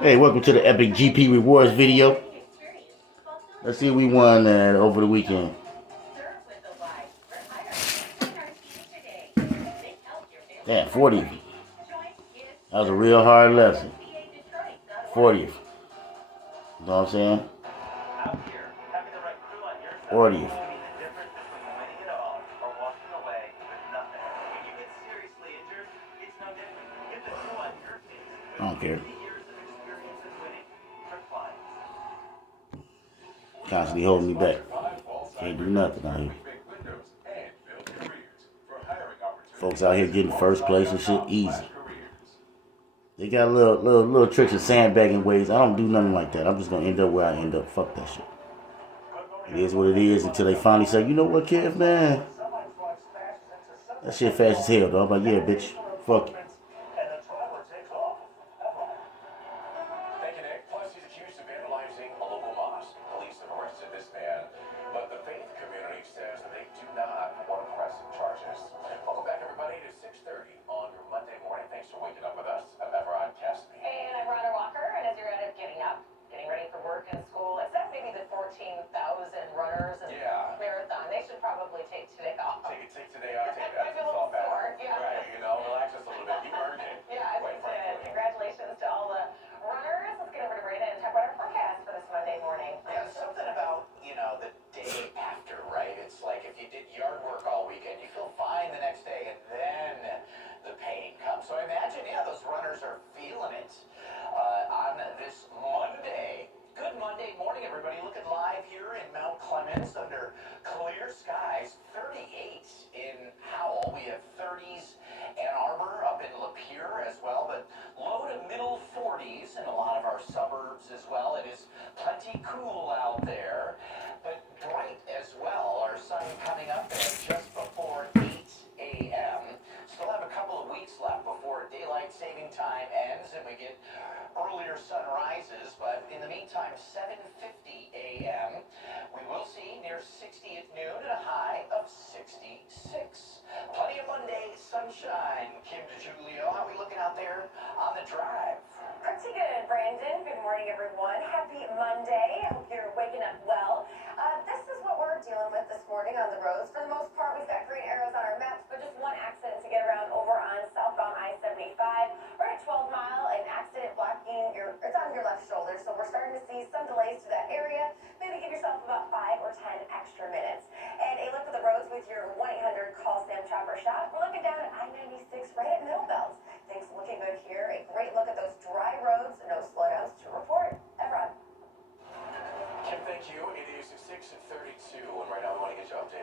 Hey, welcome to the Epic GP Rewards video. Let's see what we won over the weekend. Damn, 40th. That was a real hard lesson. 40th. You know what I'm saying? 40th. I don't care. Constantly holding me back. Can't do nothing out here. Folks out here getting first place and shit easy. They got little tricks of sandbagging ways. I don't do nothing like that. I'm just gonna end up where I end up. Fuck that shit. It is what it is until they finally say, you know what, Kev, man? That shit fast as hell, dog. I'm like, yeah, bitch. Fuck it.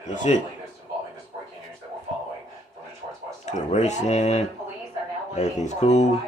That's it. Good racing. Everything's cool.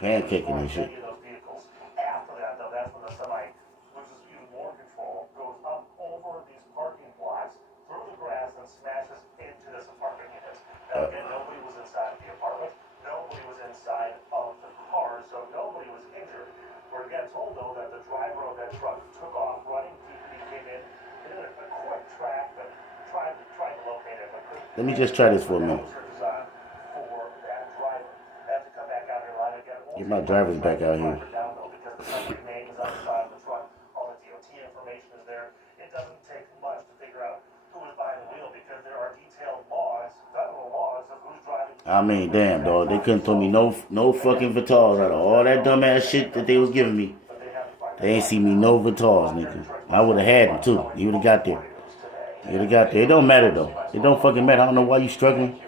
Pancaking and shit. After that, though, that's when the semi loses even more control, goes up over these parking blocks, through the grass, and smashes into this apartment unit. Now, again, nobody was inside the apartment. Nobody was inside of the car, so nobody was injured. We're again told, though, that the driver of that truck took off running. He came in, did a quick track, but tried to locate it, but couldn't. Let me just try this for a minute. Get my drivers back out here. I mean, damn, dog. They couldn't throw me no fucking Vitals out of all that dumbass shit that they was giving me. They ain't see me no Vitals, nigga. I would have had them too. You would have got there. Yeah, they got there. It don't matter though. It don't fucking matter. I don't know why you struggling.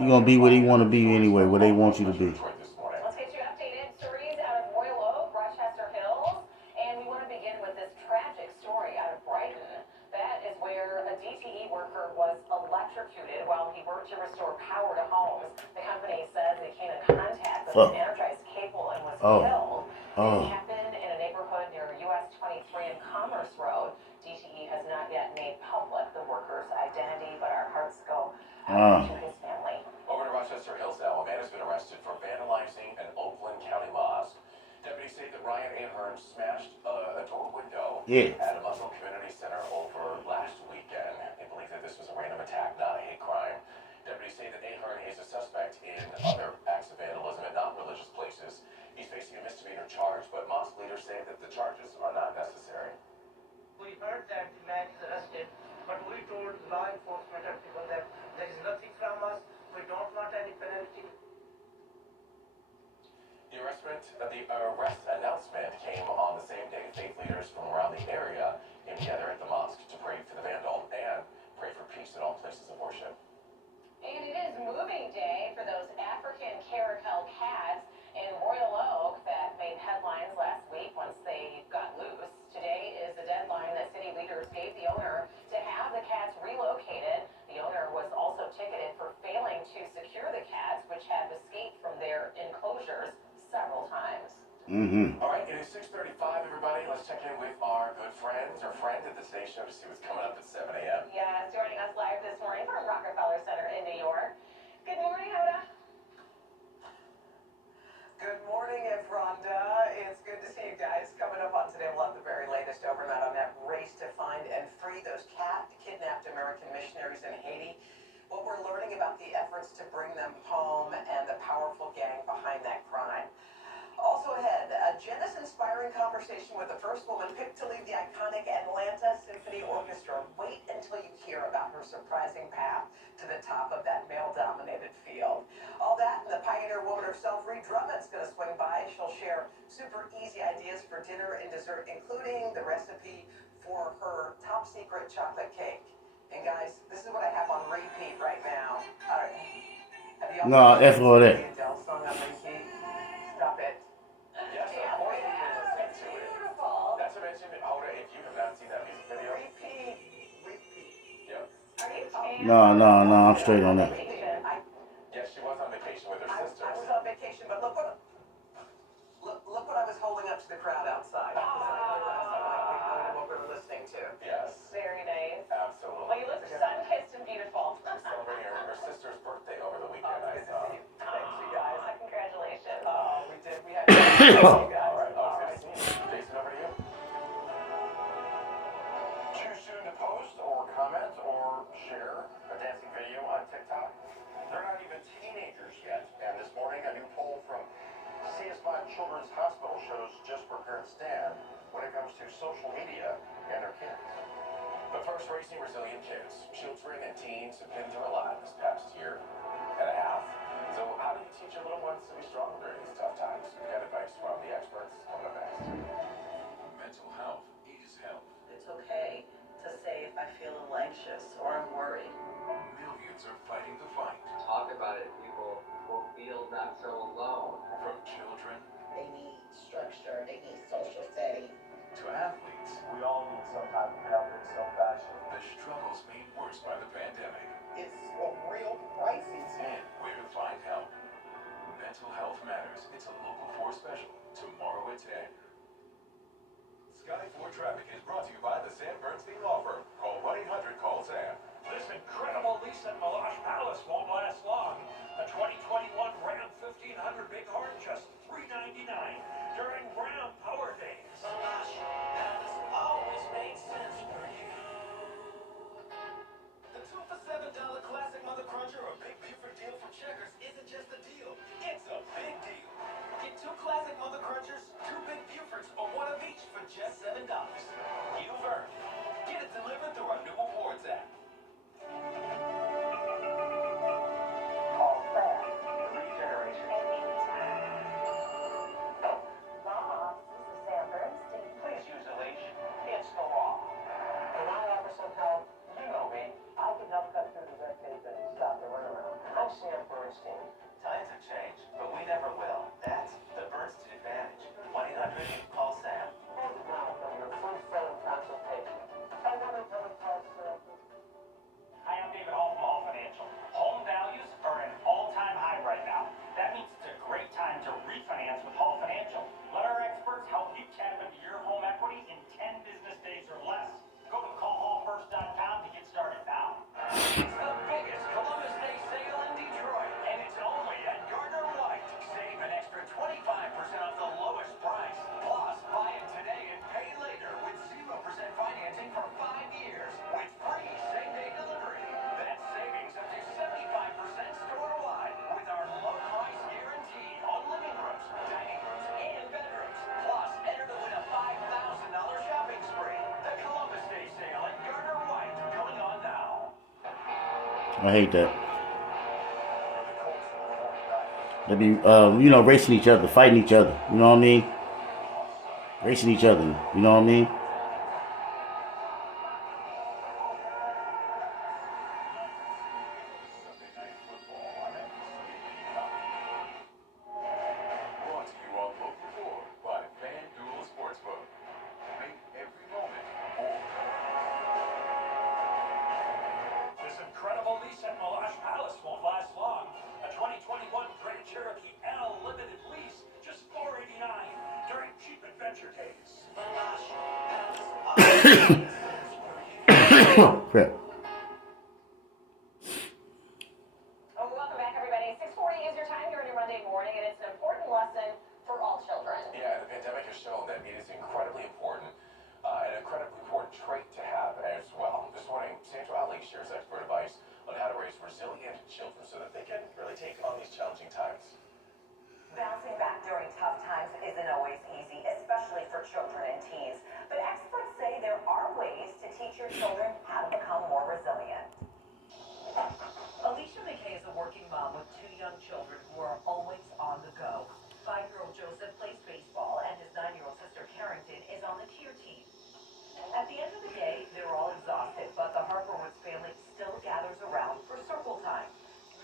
You gonna be where they want to be anyway, where they want you to be. Let's get you updated stories out of Royal Oak, Rochester Hills, and we want to begin with this tragic story out of Brighton. That is where a DTE worker was electrocuted while he worked to restore power to homes. The company says he came in contact with an energized cable and was killed. It happened in a neighborhood near US 23 and Commerce Road. DTE has not yet made public the worker's identity, but our hearts go out to his family. Over to Rochester Hills now. A man has been arrested for vandalizing an Oakland County mosque. Deputies say that Ryan Ahern smashed a door window at a Muslim community center over last weekend. They believe that this was a random attack, not a hate crime. Deputies say that Ahern is a suspect in other acts of vandalism at non-religious places. He's facing a misdemeanor charge, but mosque leaders say that the charges are not necessary. We heard that the man is arrested, but we told law enforcement and people that there is nothing from us. We don't want any penalty. The arrest announcement came on the same day faith leaders from around the area came together at the mosque to pray for the vandal and pray for peace at all places of worship. And it is moving day for those African caracal cats in Royal Oak that made headlines last week once they got loose. Today is the deadline that city leaders gave the owner to have the cats relocated. The owner was also ticketed for failing to secure the cats, which have escaped from their enclosures several times. All right, it is 6:35, everybody. Let's check in with our good friends or friend at the station to see what's coming up at 7 a.m. Yes, joining us live this morning from Rockefeller Center in New York. Good morning, Hoda. Good morning, Efronda. It's good to see you guys. Coming up on today, we'll have the very latest overnight on that race to find and free those kidnapped American missionaries in Haiti. What we're learning about the efforts to bring them home and the powerful gang behind that crime. Also ahead, Jenna's inspiring conversation with the first woman picked to lead the iconic Atlanta Symphony Orchestra. Wait until you hear about her surprising path to the top of that male-dominated field. All that and the pioneer woman herself, Ree Drummond's going to swing by. She'll share super easy ideas for dinner and dessert, including the recipe for her top secret chocolate cake. And guys, this is what I have on repeat right now. Have you all F all that. the Adele song on repeat? Stop it. Yes, of course we can listen to it. Not to mention, Hoda, if you have not seen that music video. Repeat. Yep. Are you kidding? No, I'm straight on that. Yes, she was on vacation with her sisters. I was on vacation, but look what I was holding up to the crowd outside. What we were listening to. Yes. Very nice. Absolutely. Well, you look sun-kissed and beautiful. Celebrating her sister's birthday over the weekend. Good to see you. Thanks, you guys. Congratulations. Oh, we did. We had you guys. All right. Jason, over to you. Too soon to post or comment or share a dancing video on TikTok? They're not even teenagers yet. And this morning, a new poll from CS5 Children's Hospital shows just where parents stand when it comes to social media and their kids. But first, raising resilient kids. Children and teens have been through a lot this past year and a half. So how do you teach your little ones to be strong during these tough times? We got advice from the experts coming up next. Mental health is health. It's okay to say if I feel a little anxious or I'm worried. Millions are fighting the fight. Talk about it, people will feel not so alone. From children They need structure, they need social setting. to athletes. We all need some type of help in some fashion. The struggles made worse by the pandemic. It's a real crisis. And where to find help. Mental Health Matters. It's a Local 4 special tomorrow at 10. Sky 4 Traffic is brought to you by the Sam Bernstein Law Firm. Call 1-800-CALL-SAM. This incredible lease at Meloche Palace won't last long. A 2021 Ram 1500 Bighorn just $399 during Ram Power Days. Meloche Palace always makes sense for you. The 2 for $7 classic Mother Cruncher or Big Buford deal from Checkers isn't just a deal, it's a big deal. Get 2 classic Mother Crunchers, 2 Big Bufords, or 1 of each for just $7. Buford. for. Times have changed, but we never will. That's the Bernstein advantage. 1-800-CALL SAM. Hi, I'm David Hall from Hall Financial. Home values are at an all-time high right now. That means it's a great time to refinance with Hall Financial. Let our experts help you tap into your home equity in 10 business days or less. Go to callhallfirst.com to get started now. It's the biggest Columbus Day sale in Detroit, and it's only at Gardner White. Save an extra 25% off the lowest price. Plus, buy it today and pay later with 0% financing for 5 years with free same-day delivery. That's savings up to 75% store-wide with our low price guarantee on living rooms, dining rooms, and bedrooms. Plus, enter to win a $5,000 shopping spree. The Columbus Day sale at Gardner White going on now. I hate that. They be, racing each other, fighting each other. You know what I mean? Racing each other. You know what I mean? Brought to you on Local 4 by FanDuel Sportsbook. Make every moment more. This incredible lease at Mirage Palace won't last long. A 2021 Grand Cherokee L limited lease, just $489 during cheap adventure days. Crap. Welcome back, everybody. 6:40 is your time here on your Monday morning, and it's an important lesson for all children. Yeah, the pandemic has shown that it is incredibly important, an incredibly important trait to have as well. This morning, Sandra Ali shares expert advice on how to raise resilient children so that they can really take on these challenging times. Bouncing back during tough times isn't always easy, especially for children and teens. But experts say there are ways to teach your children how to become more resilient. Alicia McKay is a working mom with 2 young children who are always on the go. 5-year-old Joseph plays baseball, and his 9-year-old sister Carrington is on the cheer team. At the end of the day, they're all exhausted, but the Harperwoods family still gathers around for circle time.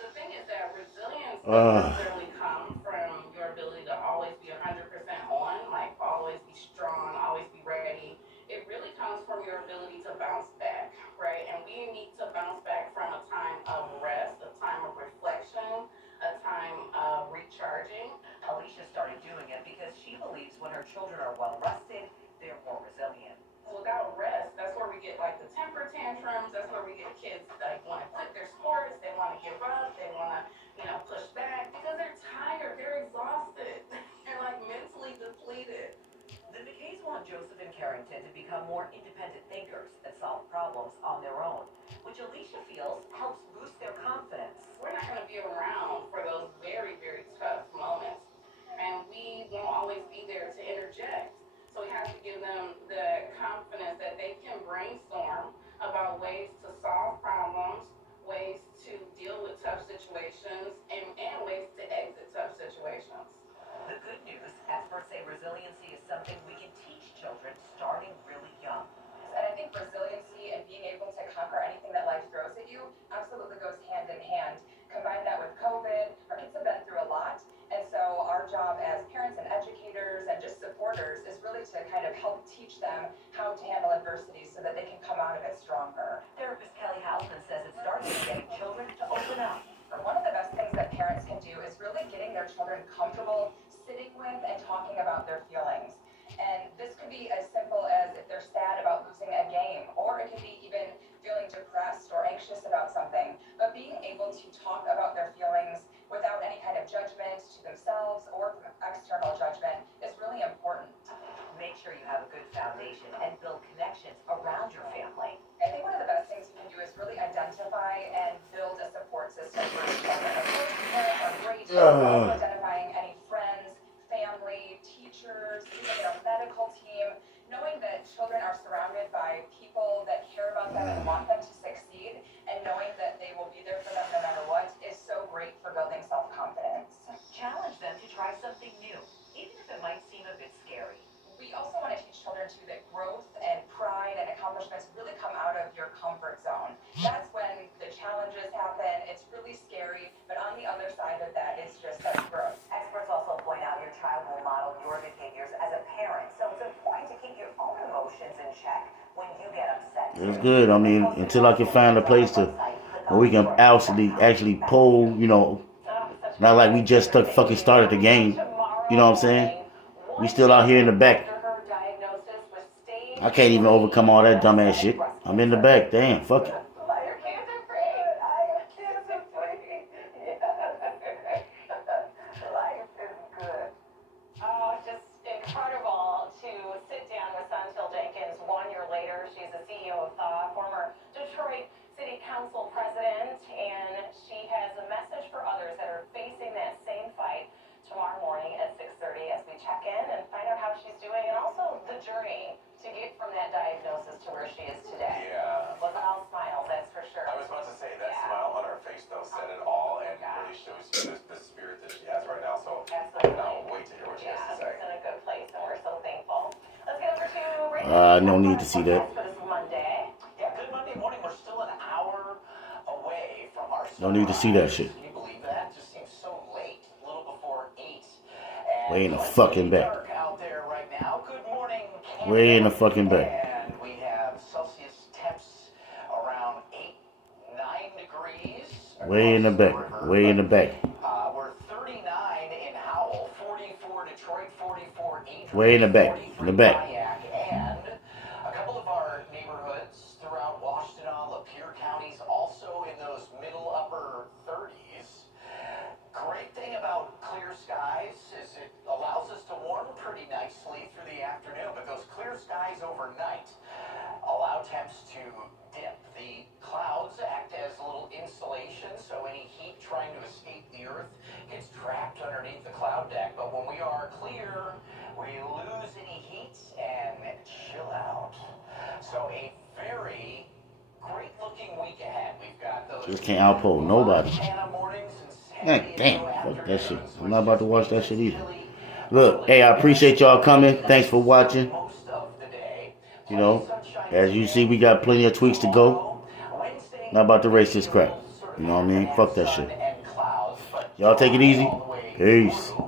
The thing is that resilience doesn't necessarily come from your ability to always be 100% on, like always be strong, always be ready. It really comes from your ability to bounce back, right? And we need to bounce back from a time of rest, a time of reflection, a time of recharging. Alicia started doing it because she believes when her children are well rested, they're more resilient. Without rest, that's where we get like the temper tantrums. That's where we get kids that want to quit their sports. They want to give up. They want to, push back because they're tired. They're exhausted. They're like mentally depleted. The McKays want Joseph and Carrington to become more independent thinkers and solve problems on their own, which Alicia feels helps boost their confidence. We're not going to be around for those very, very tough moments. And we won't always be there to interject. So we have to give them the confidence that they can brainstorm about ways to solve problems, ways to deal with tough situations, and ways to exit tough situations. The good news, experts say resiliency is something we can teach children starting really young. And I think resiliency and being able to conquer anything that life throws at you absolutely goes hand in hand. Combine that with COVID, our kids have been through a lot. And so our job as parents and educators and just supporters is really to kind of help teach them how to handle adversity so that they can come out of it stronger. Therapist Kelly Halpin says it starts with getting children to open up. One of the best things that parents can do is really getting their children comfortable sitting with and talking about their feelings. And this could be as simple as if they're sad about losing a game, or it could be even feeling depressed or anxious about something. But being able to talk about their feelings without any kind of judgment to themselves or external judgment is really important. Make sure you have a good foundation and build connections around your family. I think one of the best things you can do is really identify and build a support system for your children. Of course, parents are great at also identifying any friends, family, teachers, even their medical team. Knowing that children are surrounded by people that care about them and want them to succeed, and knowing that they will be there for them no matter what, is so great for building self-confidence. Challenge them to try something new, even if it might seem a bit scary. We also want to teach children too that growth and pride and accomplishments really come out of your comfort zone. That's when the challenges happen. It's really scary, but on the other side It's good. I mean, until I can find a place to where we can actually poll, you know, not like we just fucking started the game. You know what I'm saying? We still out here in the back. I can't even overcome all that dumbass shit. I'm in the back. Damn, fuck it. Former Detroit City Council president, and she has a message for others that are facing that same fight tomorrow morning at 6:30 as we check in and find out how she's doing, and also the journey to get from that diagnosis to where she is today. Yeah. Wasn't all smiles, that's for sure. I was about to say, that smile on her face, though, said it all and really shows you the spirit that she has right now. So Absolutely. I cannot wait to hear what she has to say. She's in a good place, and we're so thankful. Let's get over to No need to see that. for this Monday. Yeah, good Monday morning. We're still an hour away from our No need to see that shit. Can you believe that? It just seems so late, a little before 8. Way in the fucking back. Out there right now. Good morning, Canada. Way in the fucking back. And we have Celsius temps around 9 degrees. Way in the back. Way in the back. We're 39 in Howell, 44 Detroit, 44 Adrian, Way in the back. In the back. and a couple of our neighborhoods throughout Washtenaw, Lapeer counties, also in those middle upper 30s. Great thing about clear skies is it allows us to warm pretty nicely through the afternoon, but those clear skies overnight allow temps to dip. The clouds act as a little insulation, so any heat trying to escape the earth gets trapped underneath the cloud deck. But when we are clear, we lose any heat and chill out. So a very great looking week ahead. We've got those Just can't outpoll nobody. mornings and God damn, fuck that shit. I'm not about to watch that shit either. Look, hey, I appreciate y'all coming. Thanks for watching. You know, as you see, we got plenty of tweaks to go. Not about to race this crap. You know what I mean? Fuck that shit. Y'all take it easy. Peace.